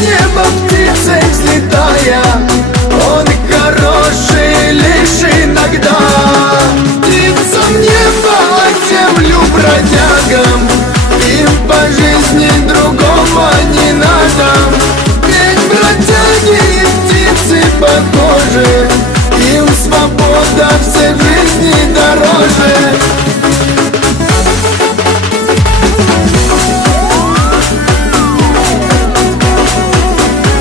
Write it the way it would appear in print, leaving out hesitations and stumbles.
небо птицей взлетая, он хороший лишь иногда. Птицам небо, а землю бродягам, им по жизни другого не надо. Ведь бродяги и птицы похожи, им свобода всей жизни дороже.